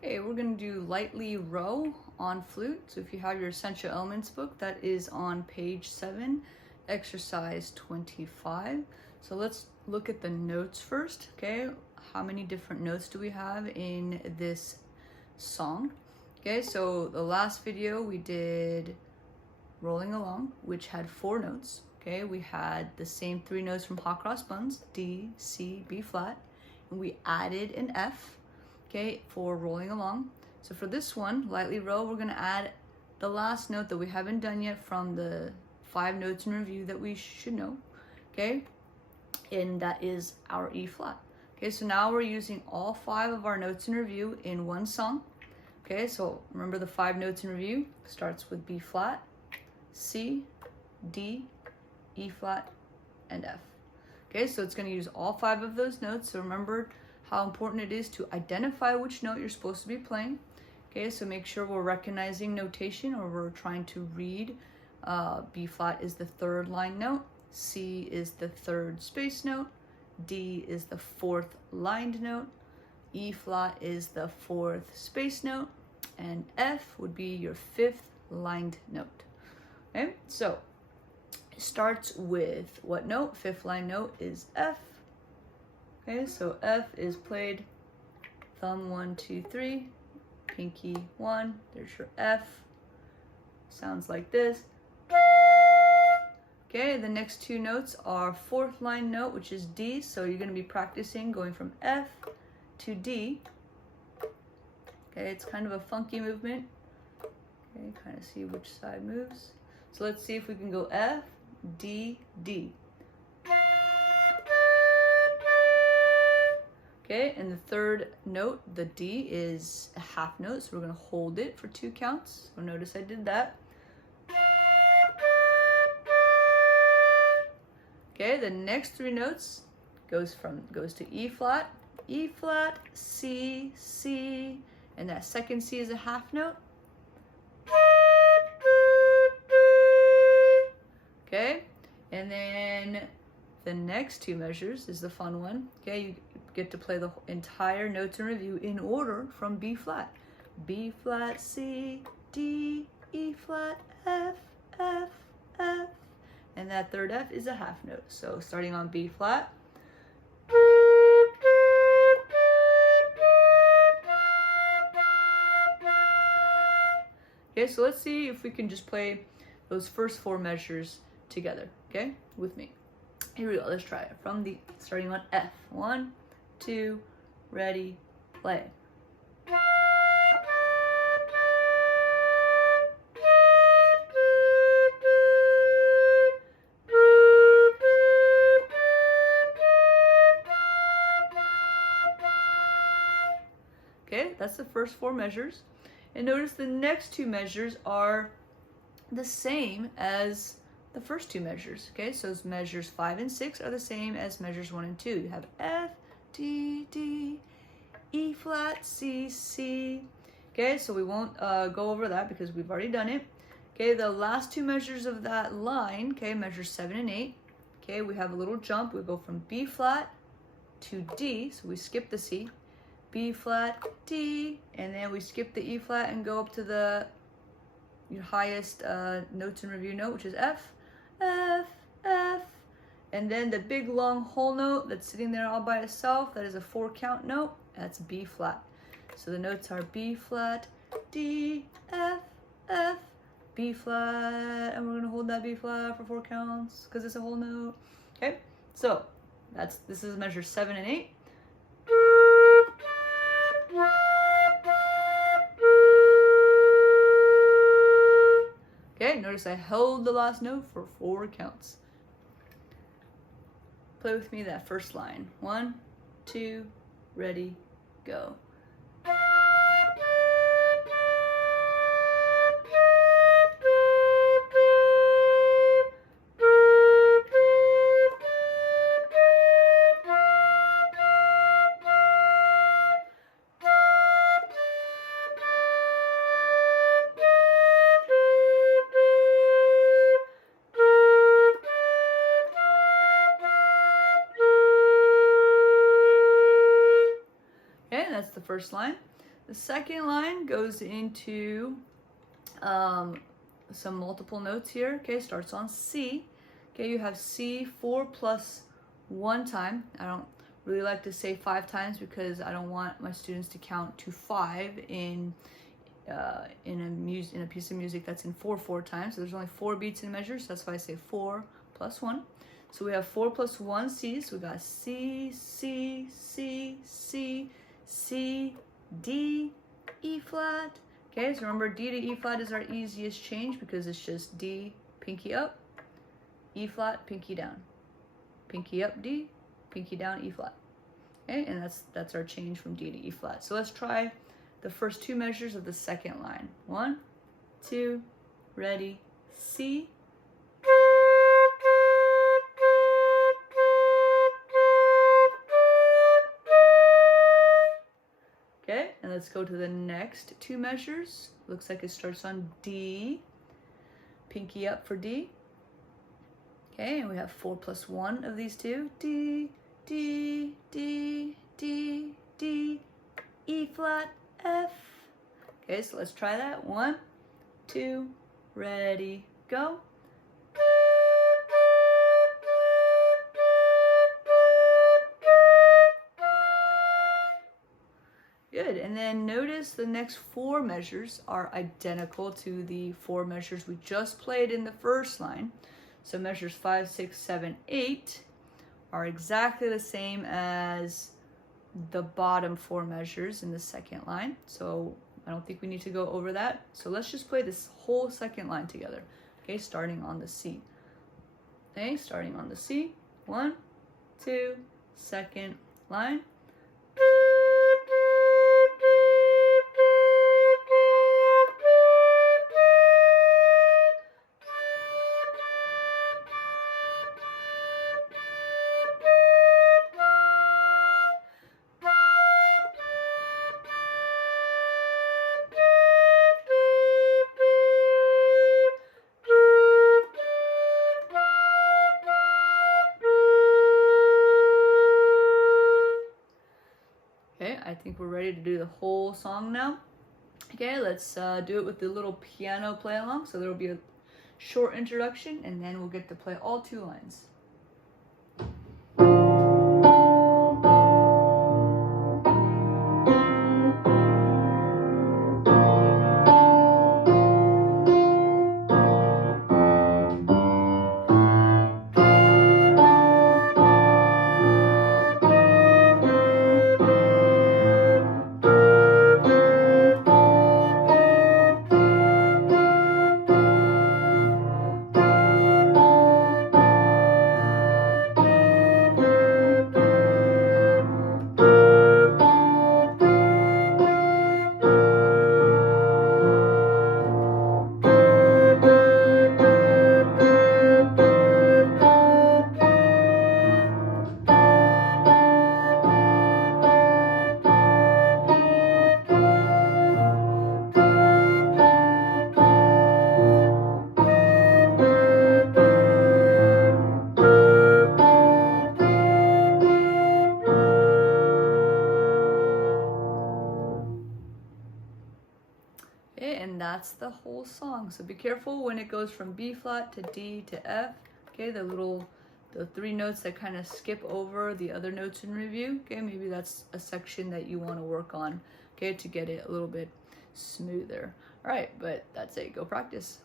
Okay, we're going to do lightly row on flute. So if you have your Essential Elements book, that is on page 7, exercise 25. So let's look at the notes first, okay? How many different notes do we have in this song? Okay, so the last video we did Rolling Along, which had 4 notes. Okay, we had the same 3 notes from Hot Cross Buns, D, C, B flat, and we added an F, okay, for Rolling Along. So for this one, Lightly Row, we're gonna add the last note that we haven't done yet from the 5 notes in review that we should know, okay, and that is our E flat. Okay, so now we're using all 5 of our notes in review in one song. Okay, so remember the 5 notes in review starts with B flat, C, D, E flat, and F. Okay, so it's going to use all 5 of those notes. So remember how important it is to identify which note you're supposed to be playing. Okay, so make sure we're recognizing notation, or we're trying to read. B flat is the 3rd line note, C is the 3rd space note, D is the 4th lined note, E flat is the 4th space note, and F would be your 5th lined note. Okay, so it starts with what note? 5th line note is F. Okay, so F is played thumb 1, 2, 3, pinky 1. There's your F. Sounds like this. Okay, the next 2 notes are 4th line note, which is D. So you're going to be practicing going from F to D. Okay, it's kind of a funky movement. Okay, kind of see which side moves. So let's see if we can go F, D, D. Okay, and the 3rd note, the D, is a half note, so we're going to hold it for 2 counts. So notice I did that. Okay, the next 3 notes goes to E flat, C, C, and that 2nd C is a half note. Okay, and then the next 2 measures is the fun one. Okay, you get to play the entire notes in review in order from B flat, C, D, E flat, F, F, F, and that 3rd F is a half note. So starting on B flat. Okay, so let's see if we can just play those first 4 measures together, okay, with me. Here we go, let's try it. Starting on F. 1, 2, ready, play. Okay, that's the first 4 measures. And notice the next 2 measures are the same as the first 2 measures. Okay, so measures 5 and 6 are the same as measures 1 and 2. You have F, D, D, E flat, C, C. Okay, so we won't go over that because we've already done it. Okay, the last 2 measures of that line, okay, measures 7 and 8. Okay, we have a little jump. We go from B flat to D, so we skip the C. B flat, D, and then we skip the E flat and go up to your highest notes in review note, which is F, F, F, and then the big long whole note that's sitting there all by itself, that is a 4 count note, that's B flat. So the notes are B flat, D, F, F, B flat, and we're gonna hold that B flat for 4 counts because it's a whole note. Okay, so this is measure 7 and 8. Okay, notice I held the last note for 4 counts. Play with me that first line. 1, 2, ready, go. That's the first line. The second line goes into some multiple notes here. Okay, starts on C. Okay, you have C 4 plus 1 time. I don't really like to say 5 times because I don't want my students to count to 5 in a piece of music that's in 4/4 times. So there's only 4 beats and measures. So that's why I say 4 plus 1. So we have 4 plus 1 C's. So we got C, C, C, C, C, D, E flat. Okay, so remember D to E flat is our easiest change because it's just D, pinky up, E flat, pinky down. Pinky up D, pinky down E flat. Okay, and that's our change from D to E flat. So let's try the first 2 measures of the second line. 1, 2, ready, C. Okay, and let's go to the next 2 measures. Looks like it starts on D. Pinky up for D. Okay, and we have 4 plus 1 of these 2. D, D, D, D, D, E flat, F. Okay, so let's try that. 1, 2, ready, go. Good, and then notice the next 4 measures are identical to the 4 measures we just played in the first line. So measures 5, 6, 7, 8 are exactly the same as the bottom 4 measures in the second line. So I don't think we need to go over that. So let's just play this whole second line together. Okay, starting on the C. Okay, starting on the C. 1, 2, second line. I think we're ready to do the whole song now. Okay, let's do it with the little piano play along. So there will be a short introduction and then we'll get to play all 2 lines. And that's the whole song. So be careful when it goes from B flat to D to F. Okay, the 3 notes that kind of skip over the other notes in review. Okay, maybe that's a section that you want to work on, okay, to get it a little bit smoother. All right, but that's it. Go practice.